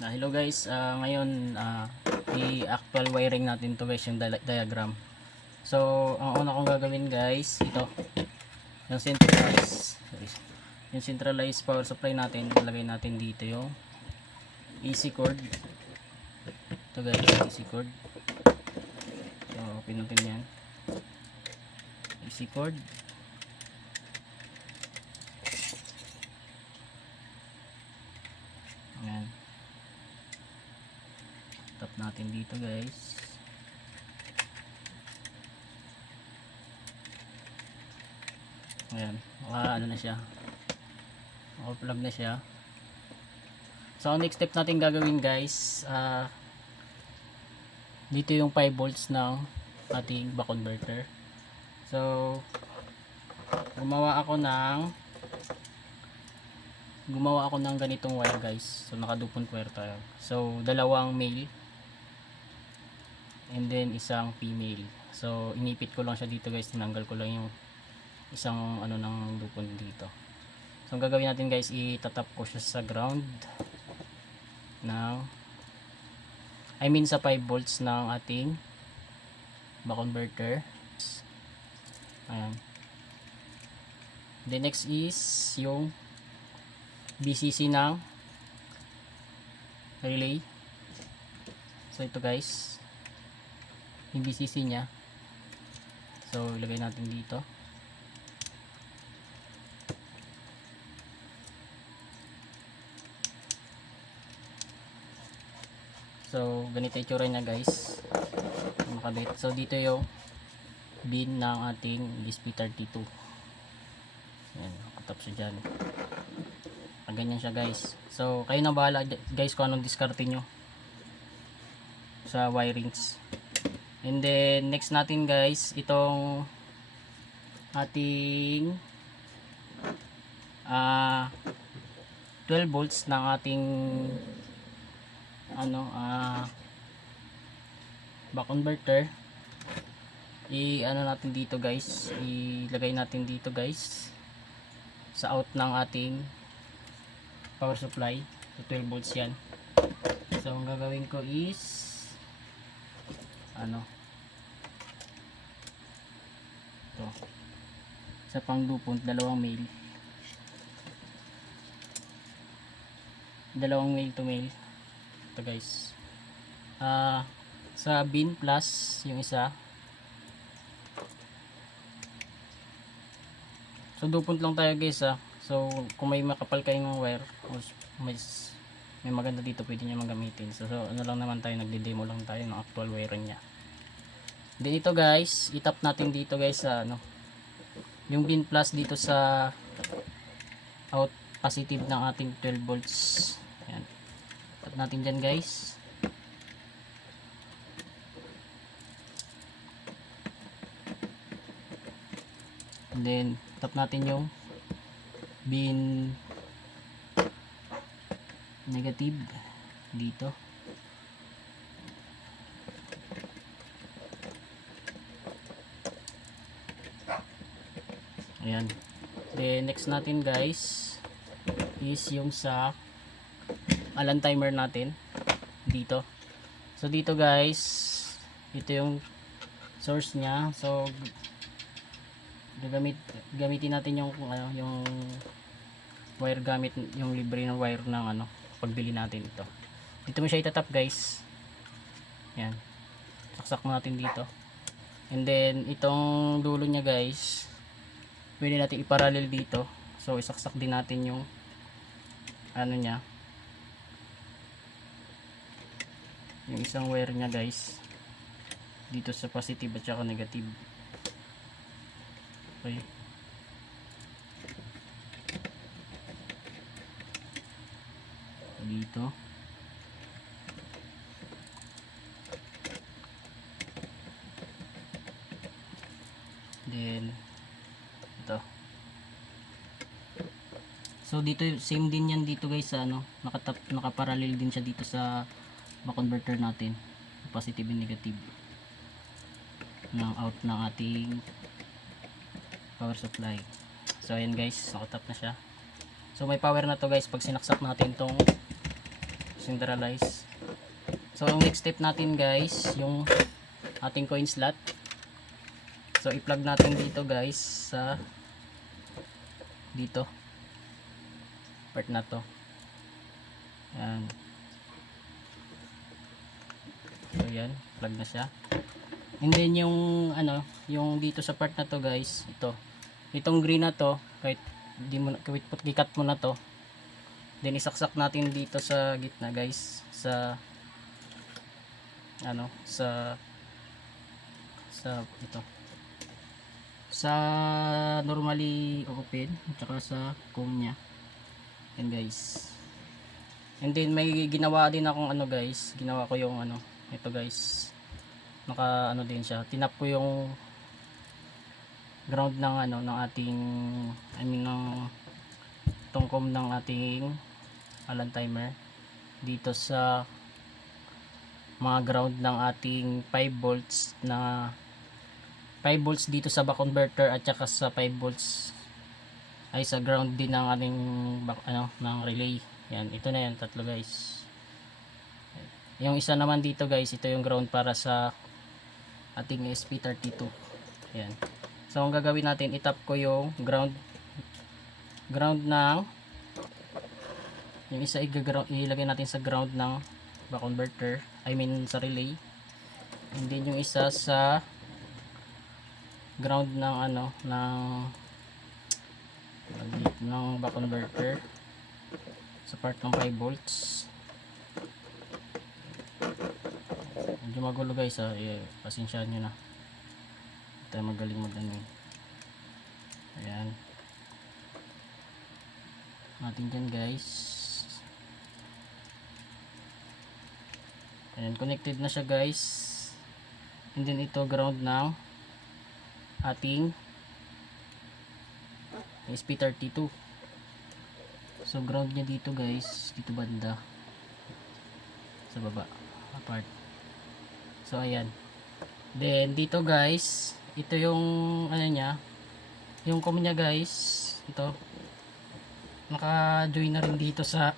Hello guys, ngayon i-actual wiring natin to guys, yung diagram. So ang una kong gagawin guys, ito yung centralized power supply natin. Ilagay natin dito yung AC cord. Ito guys, AC cord. So pinutin yan, AC cord. Ayan, tap natin dito guys. Ayan, ano na siya, plug na siya. So ang next step natin gagawin guys, dito yung 5 volts ng ating back converter. So gumawa ako ng ganitong wire guys. So nakadupont wire tayo. So dalawang male and then isang female. So inipit ko lang siya dito guys, tinanggal ko lang yung isang ng dupont dito. So ang gagawin natin guys, itatap ko siya sa ground sa 5 volts ng ating back converter. Ayan. The next is yung BCC ng relay. So ito guys, yung BCC nya. So ilagay natin dito. So ganito yung itsura nya guys, makabit. So dito yung bin ng ating ESP32. Ayan, nakatap siya dyan. Ganyan siya guys. So kayo na bahala guys kung anong diskarte nyo sa wirings. And then next natin guys, itong ating 12 volts ng ating back converter. Natin dito guys, ilagay natin dito guys sa out ng ating power supply. So 12 volts yan. So ang gagawin ko is ito, sa pangdupont, dalawang male to male. Ito guys, sa bin plus yung isa. So dupont lang tayo guys So kung may makapal kayong wire o may maganda dito, pwede nyo magamitin. So lang naman tayo, nagde-demo lang tayo ng actual wire nya. Then ito guys, itap natin dito guys sa yung bin plus dito sa out positive ng ating 12 volts. Ayan, tap natin dyan guys. And then tap natin yung bin negative dito. Ayan. Then next natin guys is yung sa Allen timer natin dito. So dito guys, ito yung source nya. So gamitin natin yung yung wire, gamit yung libre ng wire ng pagbili natin. Ito dito mo siya itatap guys. Yan, saksak mo natin dito. And then itong dulo nya guys, pwede natin iparallel dito. So isaksak din natin yung nya, yung isang wire nya guys, dito sa positive at saka negative. Okay. Dito. Then ito. So dito same din yan dito guys sa nakaparallel din siya dito sa back converter natin, positive and negative ng out ng ating power supply. So ayan guys, nakatap na siya. So may power na to guys pag sinaksak natin tong centralize. So ang next step natin guys, yung ating coin slot. So i-plug natin dito guys sa dito part na to. Yan. So yan, plug na siya. And then yung ano, yung dito sa part na to guys, itong green na to, kahit di mo gikat mo na to, then isaksak natin dito sa gitna guys, sa ano, sa ito, sa normally open, tsaka sa comb nya. Yan guys. And then may ginawa din akong ano guys, ginawa ko yung ano, ito guys, naka ano din siya, tinap ko yung ground ng ano, ng ating, I mean ng tungkom ng ating Allen timer dito sa mga ground ng ating 5 volts na 5 volts dito sa back converter, at saka sa 5 volts ay sa ground din ng ating back, ano, ng relay. Yan, ito na yan, tatlo guys. Yung isa naman dito guys, ito yung ground para sa ating ESP32. Yan. So ang gagawin natin, itap ko yung ground ng yung isa ilagay natin sa ground ng back converter, I mean sa relay. And then yung isa sa ground ng ano, ng back converter sa part ng 5 volts. Medyo magulo guys ha, pasensyahan nyo na, tayo magaling mag ano. Ayan natin dyan guys. Ayan, connected na siya guys. And then ito ground ng ating ESP32. So ground niya dito guys, dito banda sa baba apart. So ayan. Then dito guys, ito yung ano niya, yung com niya guys, ito naka-join na rin dito sa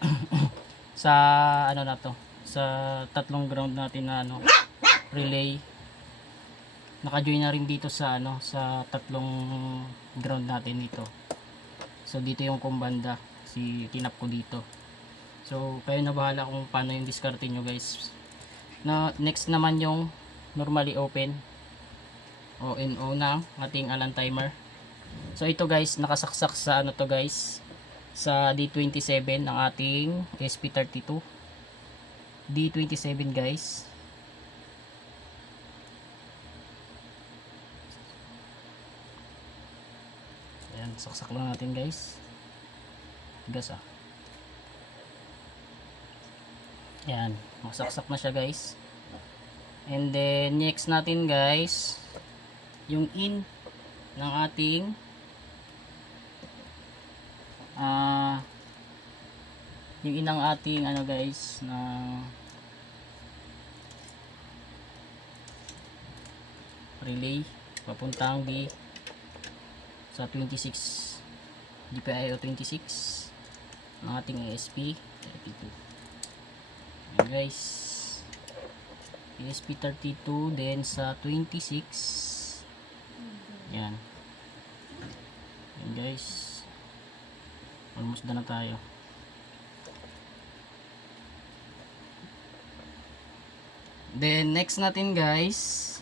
sa ano na to, sa tatlong ground natin na ano, relay. Naka-join na rin dito sa ano, sa tatlong ground natin dito. So dito yung com banda, tinap ko dito. So kayo na bahala kung paano yung diskarte nyo guys. Na next naman yung normally open ONO ng ating Allen timer. So ito guys, nakasaksak sa ano to guys, sa D27 ng ating ESP32. D27 guys. Ayan, saksak lang natin guys. Gas ah. Ayan, masaksak na siya guys. And then next natin guys, yung in ng ating yung inang ating ano guys, na relay papuntang sa 26 GPIO 26 ng ating ESP32. Ayan guys, ESP32 then sa 26. Yan. Yan guys, almost na tayo. Then next natin guys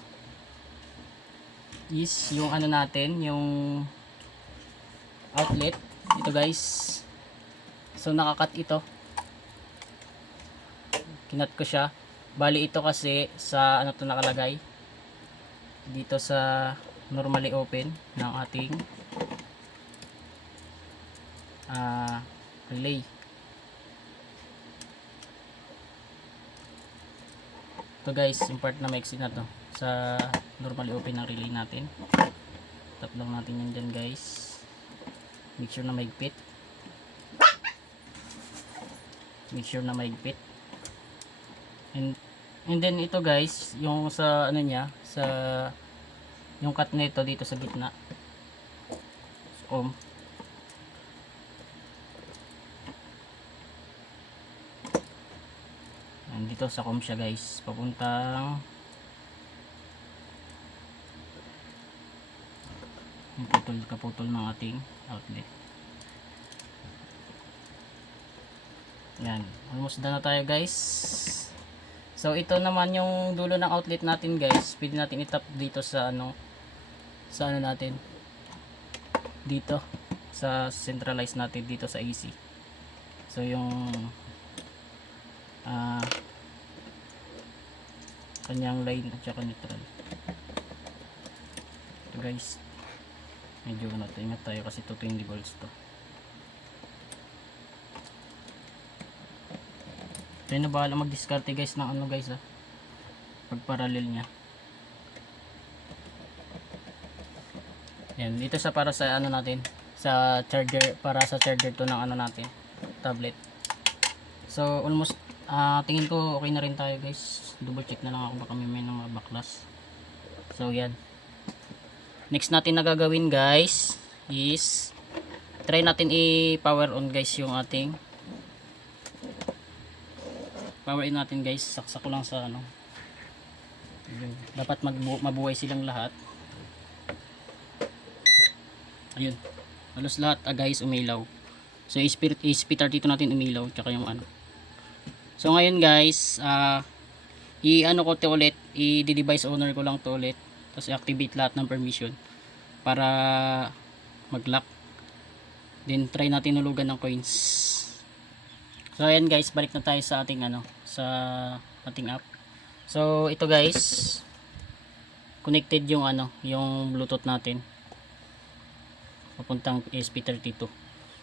is yung ano natin, yung outlet ito guys. So nakakat ito, kinat ko siya. Bali ito kasi sa ano to nakalagay dito sa normally open ng ating relay. Ito guys, yung part na maiksi na to sa normally open ng relay natin. Tap lang natin yan dyan guys. Make sure na maigpit. Make sure na maigpit. And then ito guys, yung sa ano niya, sa yung cut nito dito sa gitna. So, Dito sa com siya guys, papuntang kaputol ng ating outlet. Yan, almost done na tayo guys. So ito naman yung dulo ng outlet natin guys. Pwede natin i-tap dito sa sa ano natin, dito sa centralize natin dito sa AC. So yung kanyang line at saka neutral. Ito guys, medyo ingat tayo kasi ito 20 volts to. Tayo na bahala mag-discarte guys ng guys pag parallel nya. Yan, dito sa para sa natin, sa charger, para sa charger to ng natin, tablet. So almost tingin ko okay na rin tayo guys. Double check na lang ako baka may mga baklas. So yan. Next natin na gagawin guys is try natin i-power on guys yung ating power in natin guys. Saksak ko lang sa dapat mabuhay silang lahat. Ayun, halos lahat guys umilaw. So i-spitter dito natin umilaw tsaka yung So ngayon guys, ko to ulit, i-device owner ko lang to ulit, tapos i-activate lahat ng permission para mag-lock. Then try natin hulugan ng coins. So ayan guys, balik na tayo sa ating sa ating app. So ito guys, connected yung yung Bluetooth natin papuntang ESP32.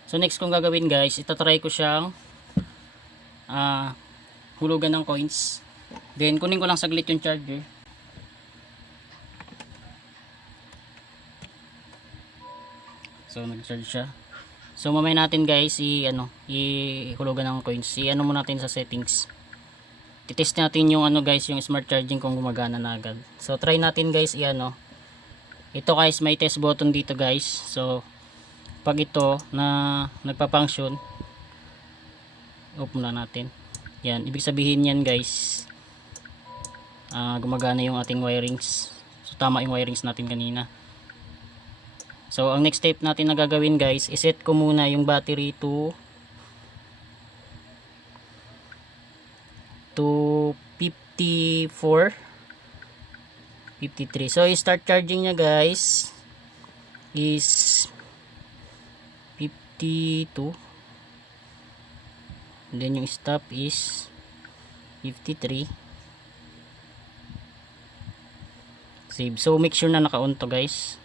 So next kong gagawin guys, itatry ko siyang hulugan ng coins. Then kunin ko lang saglit yung charger. So nag-charge siya. So mamaya natin guys ihulugan ng coins. Mo natin sa settings. Titest natin yung guys, yung smart charging kung gumagana na agad. So try natin guys ito guys, may test button dito guys. So pag ito na nagpa-function, open na natin. Yan, ibig sabihin yan guys, gumagana yung ating wirings. So tama yung wirings natin kanina. So ang next step natin na gagawin guys, iset ko muna yung battery to 54, 53. So i-start charging niya guys is 52. And then yung stop is 53. Save. So make sure na naka-on to guys.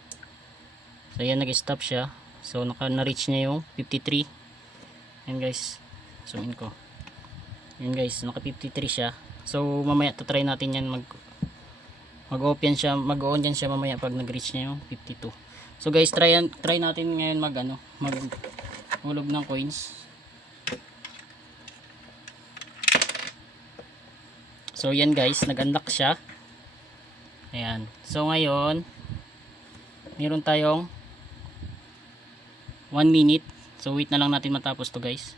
So yan, nag-stop siya. So na-reach niya yung 53. Yan guys. Zoom in ko. Yan guys, naka 53 siya. So mamaya try natin yan mag-open siya, mag-on yan siya mamaya pag nag-reach niya yung 52. So guys, try natin ngayon maghulog ng coins. So yan guys, nag-unlock siya. Ayan. So ngayon, meron tayong 1 minute. So wait na lang natin matapos to guys.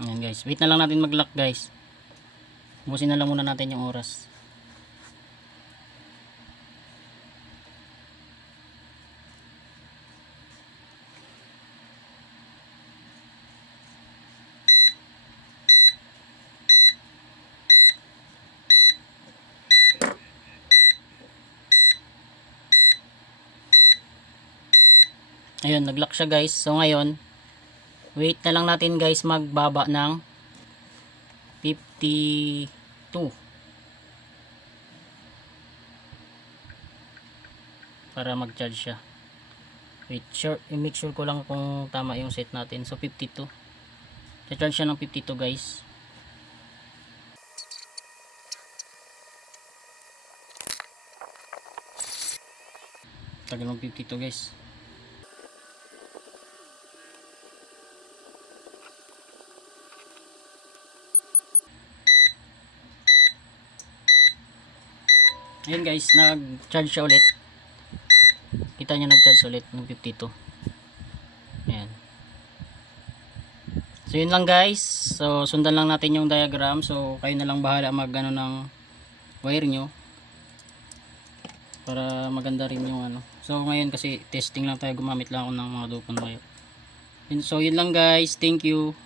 Ayan guys, wait na lang natin mag-lock guys. Busin na lang muna natin yung oras. Ayun, nag-lock siya guys. So ngayon, wait na lang natin guys magbaba ng 52. Para mag-charge siya. Wait, make sure ko lang kung tama yung set natin. So 52. Charge siya ng 52 guys. Tagal ng 52 guys. Ayun guys, nag-charge siya ulit. Kita niya nag-charge ulit ng 52. Ayan. So yun lang guys. So sundan lang natin yung diagram. So kayo na lang bahala mag ano ng wire nyo. Para maganda rin yung ano. So ngayon kasi testing lang tayo, gumamit lang ako ng mga dupon wire. So yun lang guys. Thank you.